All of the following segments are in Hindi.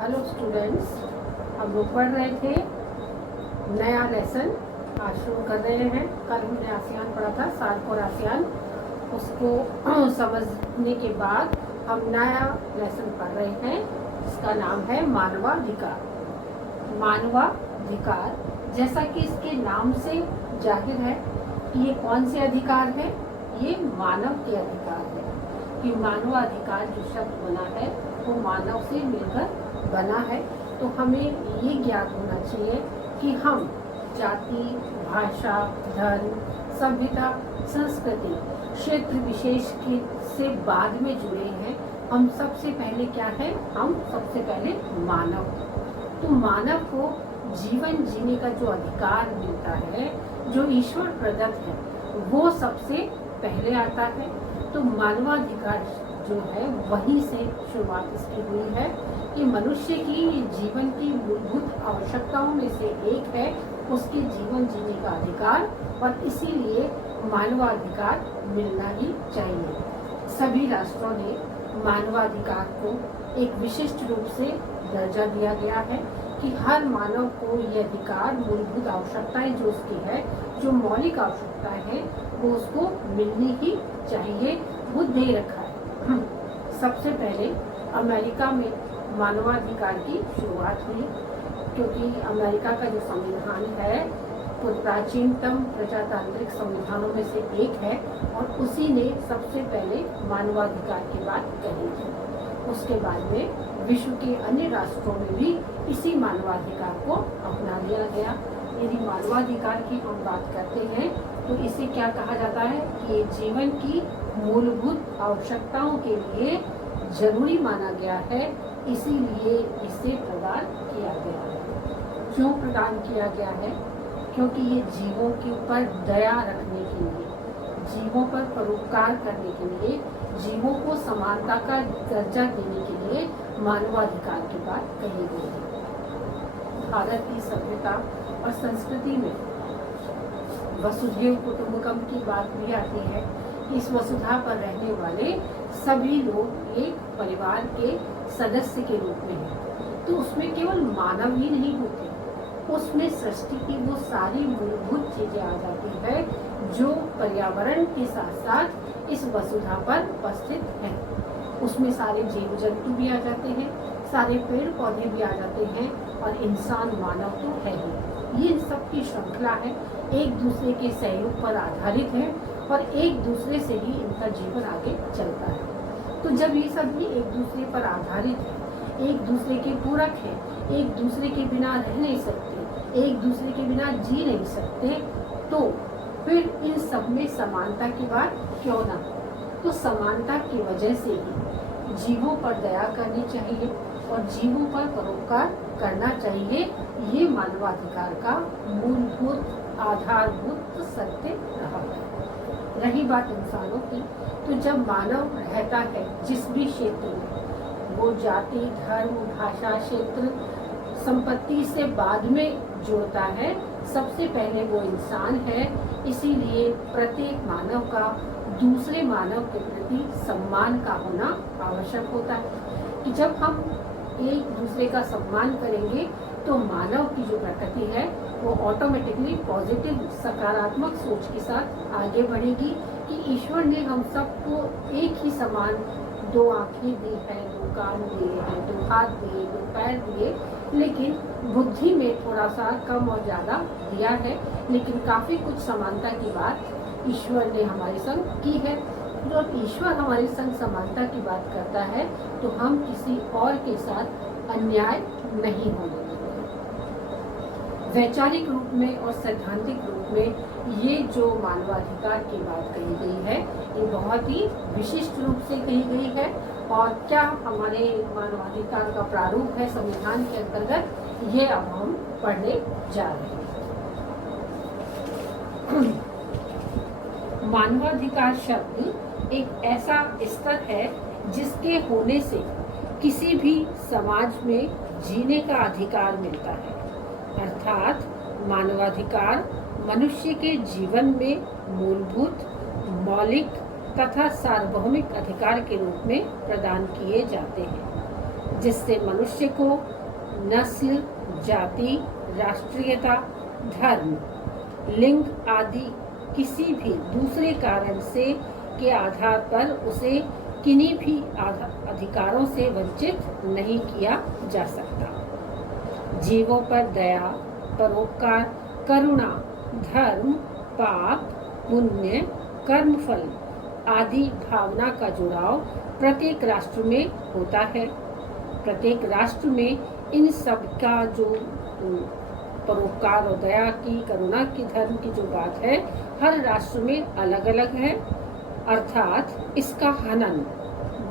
हेलो स्टूडेंट्स, हम लोग पढ़ रहे थे नया लेसन। आज शुरू कर रहे हैं। कल हमने आसियान पढ़ा था, सार्क और आसियान। उसको समझने के बाद हम नया लेसन पढ़ रहे हैं जिसका नाम है मानवाधिकार। मानवाधिकार, जैसा कि इसके नाम से जाहिर है कि ये कौन से अधिकार है, ये मानव के अधिकार है। कि मानवाधिकार जो शब्द बना है वो मानव से मिलकर बना है। तो हमें ये ज्ञात होना चाहिए कि हम जाति, भाषा, धर्म, सभ्यता, संस्कृति, क्षेत्र विशेष के से बाद में जुड़े हैं। हम सबसे पहले क्या है, हम सबसे पहले मानव। तो मानव को जीवन जीने का जो अधिकार मिलता है, जो ईश्वर प्रदत्त है, वो सबसे पहले आता है। तो मानवाधिकार जो है वहीं से शुरुआत इसकी हुई है कि मनुष्य की जीवन की मूलभूत आवश्यकताओं में से एक है उसके जीवन जीने का अधिकार, और इसीलिए मानवाधिकार मिलना ही चाहिए। सभी राष्ट्रों ने मानवाधिकार को एक विशिष्ट रूप से दर्जा दिया गया है कि हर मानव को ये अधिकार, मूलभूत आवश्यकताएं जो उसकी है, जो मौलिक आवश्यकताएं हैं, वो उसको मिलनी ही चाहिए। वो दे रखा है। सबसे पहले अमेरिका में मानवाधिकार की शुरुआत हुई, क्योंकि अमेरिका का जो संविधान है वो प्राचीनतम प्रजातांत्रिक संविधानों में से एक है, और उसी ने सबसे पहले मानवाधिकार की बात कही थी। उसके बाद में विश्व के अन्य राष्ट्रों में भी इसी मानवाधिकार को अपना लिया गया। यदि मानवाधिकार की हम बात करते हैं तो इसे क्या कहा जाता है कि ये जीवन की मूलभूत आवश्यकताओं के लिए जरूरी माना गया है, इसीलिए इसे प्रदान किया गया है। क्यों प्रदान किया गया है? क्योंकि ये जीवों के ऊपर दया रखने के लिए, जीवों पर परोपकार करने के लिए, जीवों को समानता का दर्जा देने के लिए मानवाधिकार की बात कही गई है। भारत की सभ्यता और संस्कृति में वसुधैव कुटुंबकम की बात भी आती है। इस वसुधा पर रहने वाले सभी लोग एक परिवार के सदस्य के रूप में हैं। तो उसमें केवल मानव ही नहीं होते, उसमें सृष्टि की वो सारी मूलभूत चीजें आ जाती है जो पर्यावरण के साथ साथ इस वसुधा पर उपस्थित हैं। उसमें सारे जीव जंतु भी आ जाते हैं, सारे पेड़ पौधे भी आ जाते हैं, और इंसान मानव तो है ही। ये सब की श्रृंखला है, एक दूसरे के सहयोग पर आधारित है, और एक दूसरे से ही इनका जीवन आगे चलता है। तो जब ये सभी एक दूसरे पर आधारित है, एक दूसरे के पूरक है, एक दूसरे के बिना रह नहीं सकते, एक दूसरे के बिना जी नहीं सकते, तो फिर इन सब में समानता की बात क्यों ना? तो समानता की वजह से ही जीवों पर दया करनी चाहिए और जीवों पर परोपकार करना चाहिए। ये मानवाधिकार का मूलभूत आधारभूत सत्य रहा है। रही बात इंसानों की, तो जब मानव रहता है जिस भी क्षेत्र में, वो जाति, धर्म, भाषा, क्षेत्र, संपत्ति से बाद में जुड़ता है। सबसे पहले वो इंसान है, इसीलिए प्रत्येक मानव का दूसरे मानव के प्रति सम्मान का होना आवश्यक होता है। कि जब हम एक दूसरे का सम्मान करेंगे तो मानव की जो प्रकृति है वो ऑटोमेटिकली पॉजिटिव, सकारात्मक सोच के साथ आगे बढ़ेगी कि ईश्वर ने हम सबको एक ही समान दो आंखें दी है, दो कान दिए हैं, दो हाथ दिए, दो पैर दिए, लेकिन बुद्धि में थोड़ा सा कम और ज्यादा दिया है, लेकिन काफी कुछ समानता की बात ईश्वर ने हमारे संग की है। जब ईश्वर हमारे संग समानता की बात करता है तो हम किसी और के साथ अन्याय नहीं होने देंगे। वैचारिक रूप में और सैद्धांतिक रूप में ये जो मानवाधिकार की बात कही गई है, ये बहुत ही विशिष्ट रूप से कही गई है। और क्या हमारे मानवाधिकार का प्रारूप है संविधान के अंतर्गत, ये अब हम पढ़ने जा रहे हैं। मानवाधिकार शब्द एक ऐसा स्तर है जिसके होने से किसी भी समाज में जीने का अधिकार मिलता है। अर्थात मानवाधिकार मनुष्य के जीवन में मूलभूत, मौलिक तथा सार्वभौमिक अधिकार के रूप में प्रदान किए जाते हैं। जिससे मनुष्य को नस्ल, जाति, राष्ट्रीयता, धर्म, लिंग आदि किसी भी दूसरे कारण से के आधार पर उसे किन्हीं भी अधिकारों से वंचित नहीं किया जा सकता। जीवों पर दया, परोपकार, करुणा, धर्म, पाप, पुण्य, कर्मफल आदि भावना का जुड़ाव प्रत्येक राष्ट्र में होता है। प्रत्येक राष्ट्र में इन सब का जो परोपकार और दया की, करुणा की, धर्म की जो बात है, हर राष्ट्र में अलग अलग है। अर्थात इसका हनन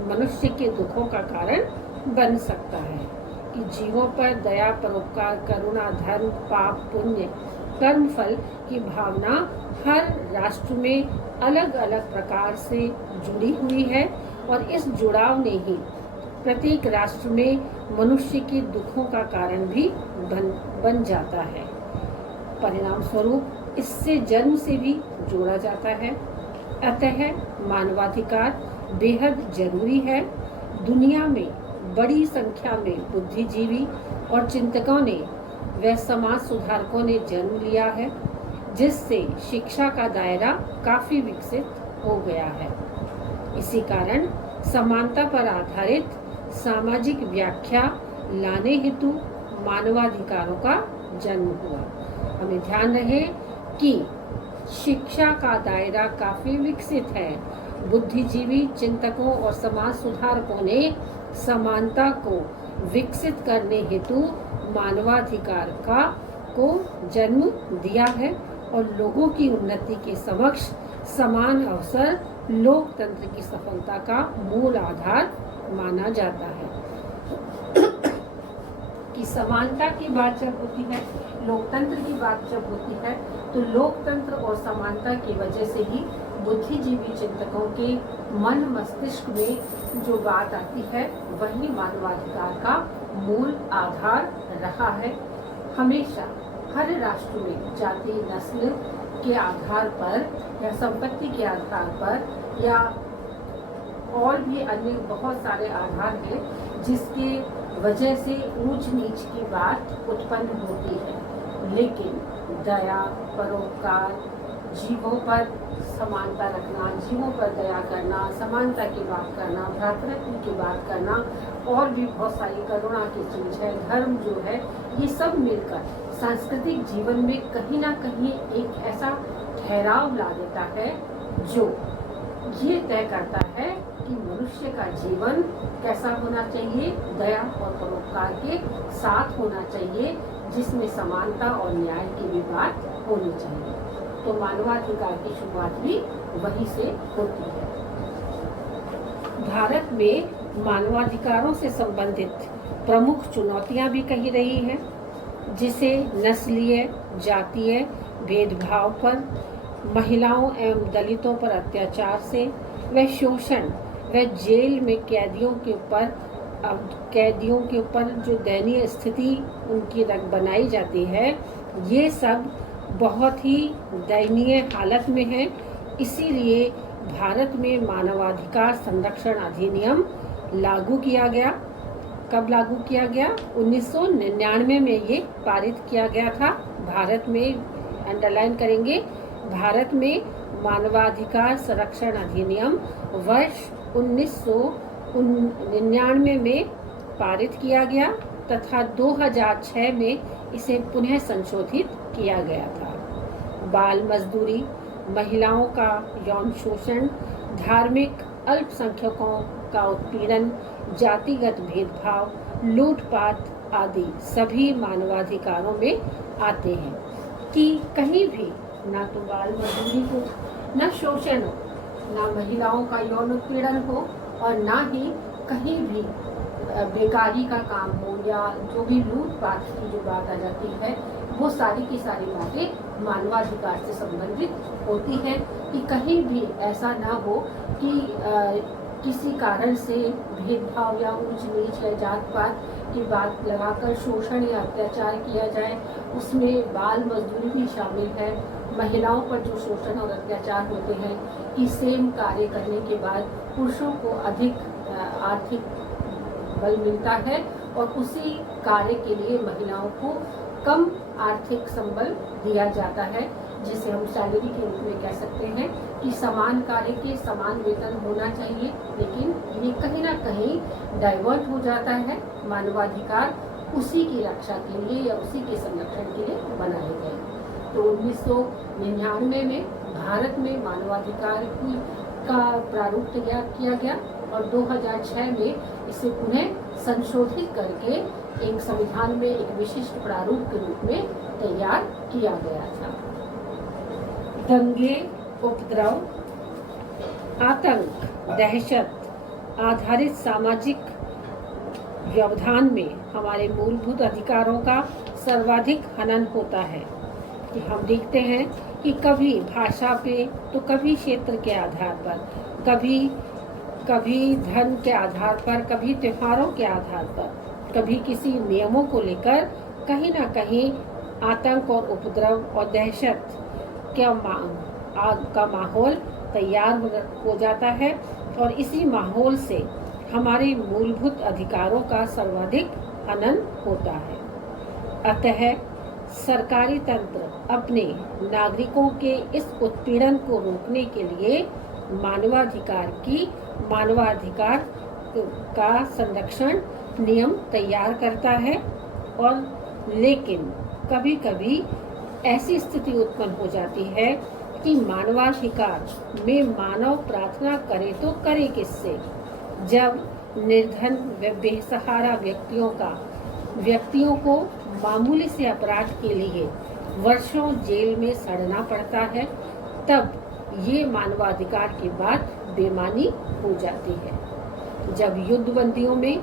मनुष्य के दुखों का कारण बन सकता है कि जीवों पर दया, परोपकार, करुणा, धर्म, पाप, पुण्य, कर्मफल की भावना हर राष्ट्र में अलग अलग प्रकार से जुड़ी हुई है और इस जुड़ाव ने ही प्रत्येक राष्ट्र में मनुष्य के दुखों का कारण भी बन जाता है। परिणाम स्वरूप इससे जन्म से भी जोड़ा जाता है। अतः मानवाधिकार बेहद जरूरी है। दुनिया में बड़ी संख्या में बुद्धिजीवी और चिंतकों ने व समाज सुधारकों ने जन्म लिया है, जिससे शिक्षा का दायरा काफी विकसित हो गया है। इसी कारण समानता पर आधारित सामाजिक व्याख्या लाने हेतु मानवाधिकारों का जन्म हुआ। हमें ध्यान रहे कि शिक्षा का दायरा काफी विकसित है। बुद्धिजीवी, चिंतकों और समाज सुधारकों ने समानता को विकसित करने हेतु मानवाधिकार को जन्म दिया है और लोगों की उन्नति के समक्ष समान अवसर लोकतंत्र की सफलता का मूल आधार माना जाता है। कि समानता की बात जब होती है, लोकतंत्र की बात जब होती है, तो लोकतंत्र और समानता की वजह से ही बुद्धिजीवी चिंतकों के मन मस्तिष्क में जो बात आती है, वही मानवाधिकार का मूल आधार रहा है। हमेशा हर राष्ट्र में जाति, नस्ल के आधार पर या संपत्ति के आधार पर या और भी अन्य बहुत सारे आधार हैं जिसके वजह से ऊंच नीच की बात उत्पन्न होती है। लेकिन दया, परोपकार, जीवों पर समानता रखना, जीवों पर दया करना, समानता की बात करना, भ्रातृत्व की बात करना और भी बहुत सारी करुणा की चीज है, धर्म जो है, ये सब मिलकर सांस्कृतिक जीवन में कहीं ना कहीं एक ऐसा ठहराव ला देता है जो ये तय करता है कि मनुष्य का जीवन कैसा होना चाहिए, दया और परोपकार के साथ होना चाहिए, जिसमें समानता और न्याय की भी बात होनी चाहिए। तो मानवाधिकार की शुरुआत भी वहीं से होती है। भारत में मानवाधिकारों से संबंधित प्रमुख चुनौतियां भी कही रही हैं, जिसे नस्लीय, जातीय भेदभाव पर, महिलाओं एवं दलितों पर अत्याचार से व शोषण व जेल में कैदियों के ऊपर जो दयनीय स्थिति उनकी बनाई जाती है, ये सब बहुत ही दयनीय हालत में है। इसीलिए भारत में मानवाधिकार संरक्षण अधिनियम लागू किया गया। कब लागू किया गया? 1999 में ये पारित किया गया था। भारत में, अंडरलाइन करेंगे, भारत में मानवाधिकार संरक्षण अधिनियम वर्ष 1999 में पारित किया गया तथा 2006 में इसे पुनः संशोधित किया गया था। बाल मजदूरी, महिलाओं का यौन शोषण, धार्मिक अल्पसंख्यकों का उत्पीड़न, जातिगत भेदभाव, लूटपाट आदि सभी मानवाधिकारों में आते हैं। कि कहीं भी ना तो बाल मजदूरी हो, ना शोषण हो, ना महिलाओं का यौन उत्पीड़न हो और ना ही कहीं भी बेकारी का काम हो या जो भी लूटपाट की जो बात आ जाती है, वो सारी की सारी बातें मानवाधिकार से संबंधित होती हैं। कि कहीं भी ऐसा ना हो कि किसी कारण से भेदभाव या ऊंच नीच या जात पात की बात लगाकर शोषण या अत्याचार किया जाए। उसमें बाल मजदूरी भी शामिल है। महिलाओं पर जो शोषण और अत्याचार होते हैं कि सेम कार्य करने के बाद पुरुषों को अधिक आर्थिक बल मिलता है और उसी कार्य के लिए महिलाओं को कम आर्थिक संबल दिया जाता है, जिसे हम सैलरी के रूप में कह सकते हैं कि समान कार्य के समान वेतन होना चाहिए। लेकिन ये कहीं ना कहीं डाइवर्ट हो जाता है। मानवाधिकार उसी की रक्षा के लिए या उसी के संरक्षण के लिए बनाए गए। तो 1999 में भारत में मानवाधिकार का प्रारूप तैयार किया गया और 2006 में इसे पुनः संशोधित करके एक संविधान में एक विशिष्ट प्रारूप के रूप में तैयार किया गया था। दंगे, उपद्रव, आतंक, दहशत आधारित सामाजिक व्यवधान में हमारे मूलभूत अधिकारों का सर्वाधिक हनन होता है। कि हम देखते हैं कि कभी भाषा पे तो कभी क्षेत्र के आधार पर, कभी धर्म के आधार पर, कभी त्योहारों के आधार पर, कभी किसी नियमों को लेकर कहीं ना कहीं आतंक और उपद्रव और दहशत का माहौल तैयार हो जाता है और इसी माहौल से हमारे मूलभूत अधिकारों का सर्वाधिक हनन होता है। अतः सरकारी तंत्र अपने नागरिकों के इस उत्पीड़न को रोकने के लिए मानवाधिकार का संरक्षण नियम तैयार करता है। और लेकिन कभी कभी ऐसी स्थिति उत्पन्न हो जाती है कि मानवाधिकार में मानव प्रार्थना करे तो करे किससे, जब निर्धन व बेसहारा व्यक्तियों को मामूली से अपराध के लिए वर्षों जेल में सड़ना पड़ता है, तब ये मानवाधिकार की बात बेमानी हो जाती है। जब युद्धबंदियों में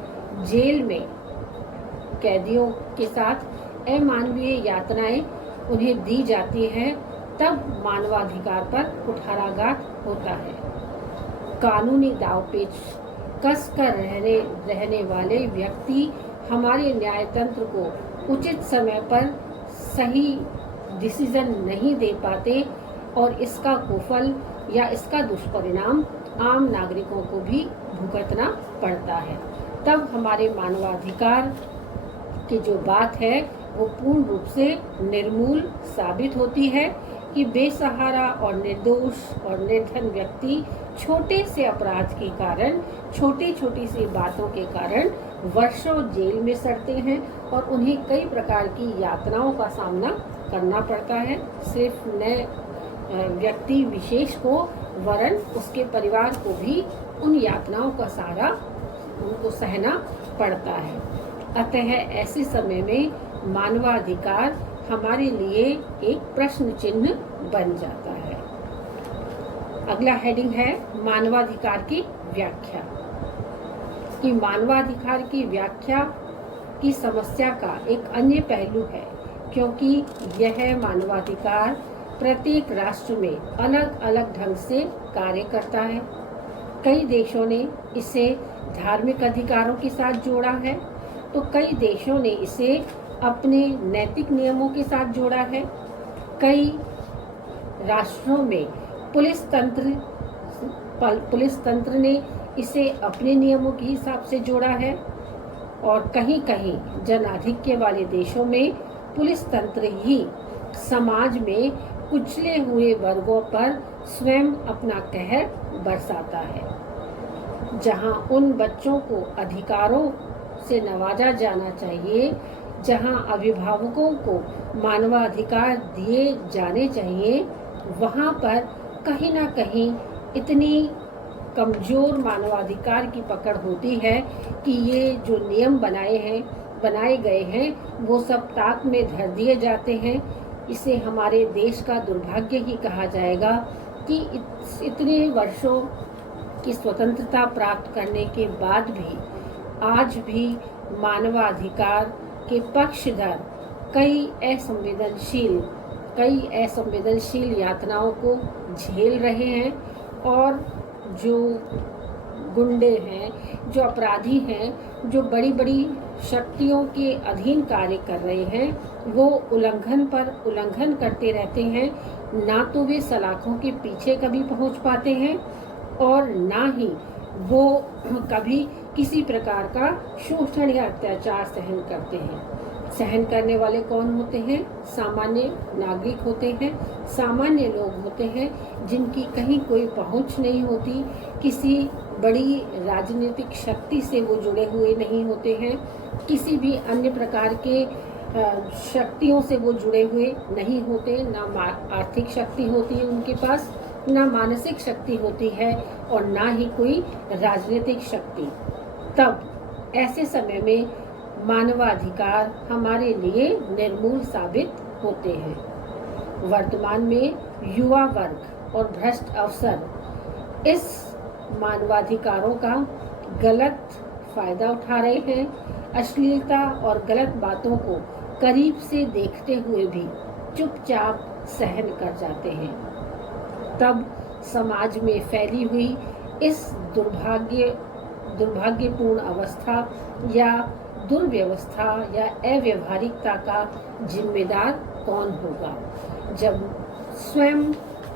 जेल में कैदियों के साथ अमानवीय यातनाएं उन्हें दी जाती हैं, तब मानवाधिकार पर कुठाराघात होता है। कानूनी दावपेच कस कर रहने वाले व्यक्ति हमारे न्यायतंत्र को उचित समय पर सही डिसीजन नहीं दे पाते और इसका कुफल या इसका दुष्परिणाम आम नागरिकों को भी भुगतना पड़ता है। तब हमारे मानवाधिकार की जो बात है वो पूर्ण रूप से निर्मूल साबित होती है कि बेसहारा और निर्दोष और निर्धन व्यक्ति छोटे से अपराध के कारण, छोटी छोटी सी बातों के कारण वर्षों जेल में सड़ते हैं और उन्हें कई प्रकार की यातनाओं का सामना करना पड़ता है। सिर्फ नए व्यक्ति विशेष को वरन उसके परिवार को भी उन यातनाओं का सहारा उनको सहना पड़ता है। अतः ऐसे समय में मानवाधिकार हमारे लिए एक प्रश्न चिन्ह बन जाता है। अगला हेडिंग है मानवाधिकार की व्याख्या। कि मानवाधिकार की व्याख्या की समस्या का एक अन्य पहलू है, क्योंकि यह मानवाधिकार प्रत्येक राष्ट्र में अलग अलग ढंग से कार्य करता है। कई देशों ने इसे धार्मिक अधिकारों के साथ जोड़ा है, तो कई देशों ने इसे अपने नैतिक नियमों के साथ जोड़ा है। कई राष्ट्रों में पुलिस तंत्र ने इसे अपने नियमों के हिसाब से जोड़ा है और कहीं कहीं जनाधिक्य वाले देशों में पुलिस तंत्र ही समाज में कुचले हुए वर्गों पर स्वयं अपना कहर बरसाता है। जहां उन बच्चों को अधिकारों से नवाजा जाना चाहिए, जहां अभिभावकों को मानवाधिकार दिए जाने चाहिए, वहां पर कहीं ना कहीं इतनी कमजोर मानवाधिकार की पकड़ होती है कि ये जो नियम बनाए गए हैं वो सब ताक में धर दिए जाते हैं। इसे हमारे देश का दुर्भाग्य ही कहा जाएगा कि इतने वर्षों की स्वतंत्रता प्राप्त करने के बाद भी आज भी मानवाधिकार के पक्षधर कई असंवेदनशील यातनाओं को झेल रहे हैं और जो गुंडे हैं, जो अपराधी हैं, जो बड़ी बड़ी शक्तियों के अधीन कार्य कर रहे हैं, वो उल्लंघन करते रहते हैं। ना तो वे सलाखों के पीछे कभी पहुंच पाते हैं और ना ही वो कभी किसी प्रकार का शोषण या अत्याचार सहन करते हैं। सहन करने वाले कौन होते हैं? सामान्य नागरिक होते हैं, सामान्य लोग होते हैं जिनकी कहीं कोई पहुंच नहीं होती, किसी बड़ी राजनीतिक शक्ति से वो जुड़े हुए नहीं होते हैं, किसी भी अन्य प्रकार के शक्तियों से वो जुड़े हुए नहीं होते, ना आर्थिक शक्ति होती है उनके पास, ना मानसिक शक्ति होती है और ना ही कोई राजनीतिक शक्ति। तब ऐसे समय में मानवाधिकार हमारे लिए निर्मूल साबित होते हैं। वर्तमान में युवा वर्ग और भ्रष्ट अफसर इस मानवाधिकारों का गलत फायदा उठा रहे हैं। अश्लीलता और गलत बातों को करीब से देखते हुए भी चुपचाप सहन कर जाते हैं। तब समाज में फैली हुई इस दुर्भाग्यपूर्ण अवस्था या दुर्व्यवस्था या अव्यवहारिकता का जिम्मेदार कौन होगा? जब स्वयं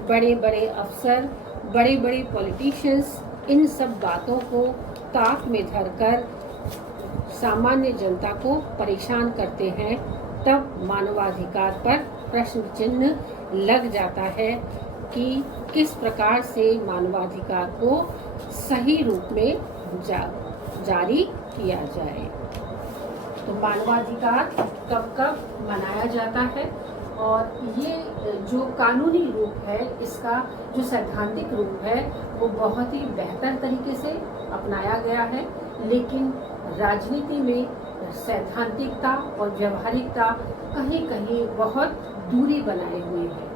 बड़े बड़े अफसर, बड़े बड़े पॉलिटिशियंस इन सब बातों को ताक में धरकर सामान्य जनता को परेशान करते हैं, तब मानवाधिकार पर प्रश्न चिन्ह लग जाता है कि किस प्रकार से मानवाधिकार को सही रूप में जारी किया जाए। तो मानवाधिकार कब कब मनाया जाता है और ये जो कानूनी रूप है, इसका जो सैद्धांतिक रूप है वो बहुत ही बेहतर तरीके से अपनाया गया है, लेकिन राजनीति में सैद्धांतिकता और व्यवहारिकता कहीं कहीं बहुत दूरी बनाए हुए है।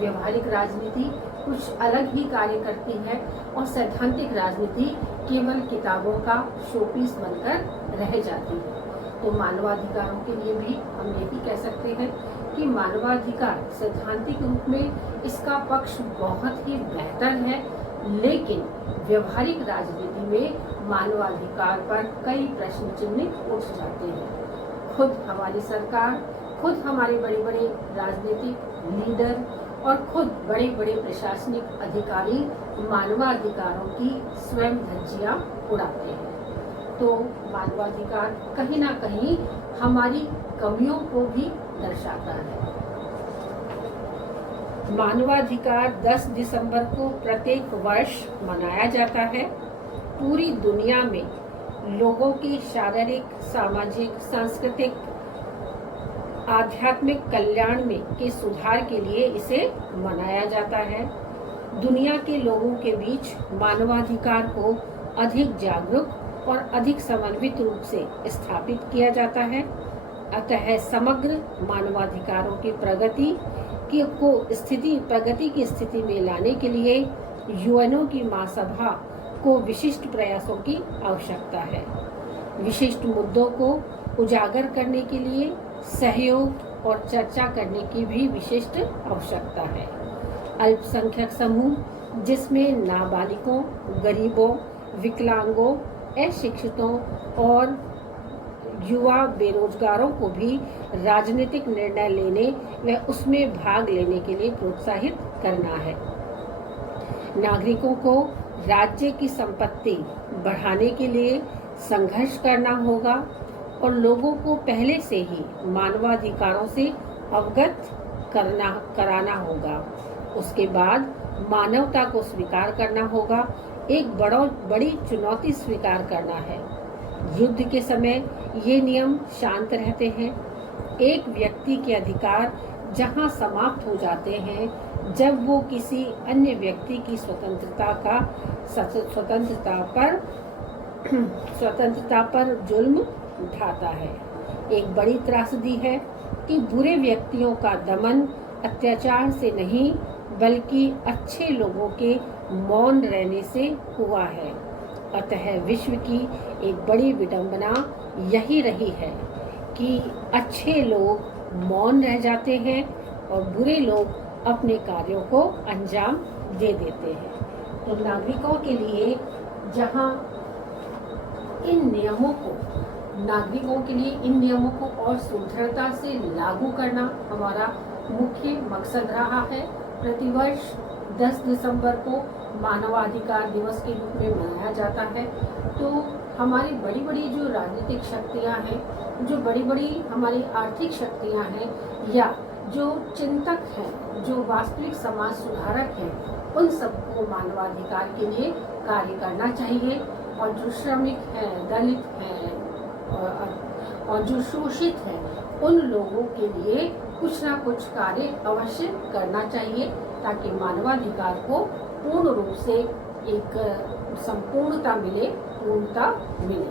व्यवहारिक राजनीति कुछ अलग ही कार्य करती है और सैद्धांतिक राजनीति केवल किताबों का शोपीस बनकर रह जाती है। तो मानवाधिकारों के लिए भी हम ये भी कह सकते हैं कि मानवाधिकार सैद्धांतिक रूप में इसका पक्ष बहुत ही बेहतर है, लेकिन व्यवहारिक राजनीति में मानवाधिकार पर कई प्रश्न चिन्ह उठ जाते हैं। खुद हमारी सरकार, खुद हमारे बड़े बड़े राजनीतिक लीडर और खुद बड़े बड़े प्रशासनिक अधिकारी मानवाधिकारों की स्वयं धज्जियां उड़ाते हैं। तो मानवाधिकार कहीं ना कहीं हमारी कमियों को भी दर्शाता है। मानवाधिकार 10 दिसंबर को प्रत्येक वर्ष मनाया जाता है। पूरी दुनिया में लोगों के शारीरिक, सामाजिक, सांस्कृतिक, आध्यात्मिक कल्याण में के सुधार के लिए इसे मनाया जाता है। दुनिया के लोगों के बीच मानवाधिकार को अधिक जागरूक और अधिक समन्वित रूप से स्थापित किया जाता है। अतः समग्र मानवाधिकारों की प्रगति की स्थिति में लाने के लिए यूएनओ की महासभा को विशिष्ट प्रयासों की आवश्यकता है। विशिष्ट मुद्दों को उजागर करने के लिए सहयोग और चर्चा करने की भी विशिष्ट आवश्यकता है। अल्पसंख्यक समूह, जिसमें नाबालिगों, गरीबों, विकलांगों, अशिक्षितों और युवा बेरोजगारों को भी राजनीतिक निर्णय लेने व उसमें भाग लेने के लिए प्रोत्साहित करना है। नागरिकों को राज्य की संपत्ति बढ़ाने के लिए संघर्ष करना होगा और लोगों को पहले से ही मानवाधिकारों से अवगत कराना होगा। उसके बाद मानवता को स्वीकार करना होगा। एक बड़ी चुनौती स्वीकार करना है। युद्ध के समय ये नियम शांत रहते हैं। एक व्यक्ति के अधिकार जहां समाप्त हो जाते हैं जब वो किसी अन्य व्यक्ति की स्वतंत्रता पर जुल्म उठाता है। एक बड़ी त्रासदी है कि बुरे व्यक्तियों का दमन अत्याचार से नहीं बल्कि अच्छे लोगों के मौन रहने से हुआ है। अतः विश्व की एक बड़ी विडंबना यही रही है कि अच्छे लोग मौन रह जाते हैं और बुरे लोग अपने कार्यों को अंजाम दे देते हैं। तो नागरिकों के लिए जहां नागरिकों के लिए इन नियमों को और सुदृढ़ता से लागू करना हमारा मुख्य मकसद रहा है। प्रतिवर्ष 10 दिसंबर को मानवाधिकार दिवस के रूप में मनाया जाता है। तो हमारी बड़ी बड़ी जो राजनीतिक शक्तियाँ हैं, जो बड़ी बड़ी हमारी आर्थिक शक्तियाँ हैं, या जो चिंतक हैं, जो वास्तविक समाज सुधारक हैं, उन सबको मानवाधिकार के लिए कार्य करना चाहिए। और जो श्रमिक हैं, दलित हैं और जो शोषित हैं, उन लोगों के लिए कुछ ना कुछ कार्य अवश्य करना चाहिए, ताकि मानवाधिकार को पूर्ण रूप से एक संपूर्णता मिले, पूर्णता मिले।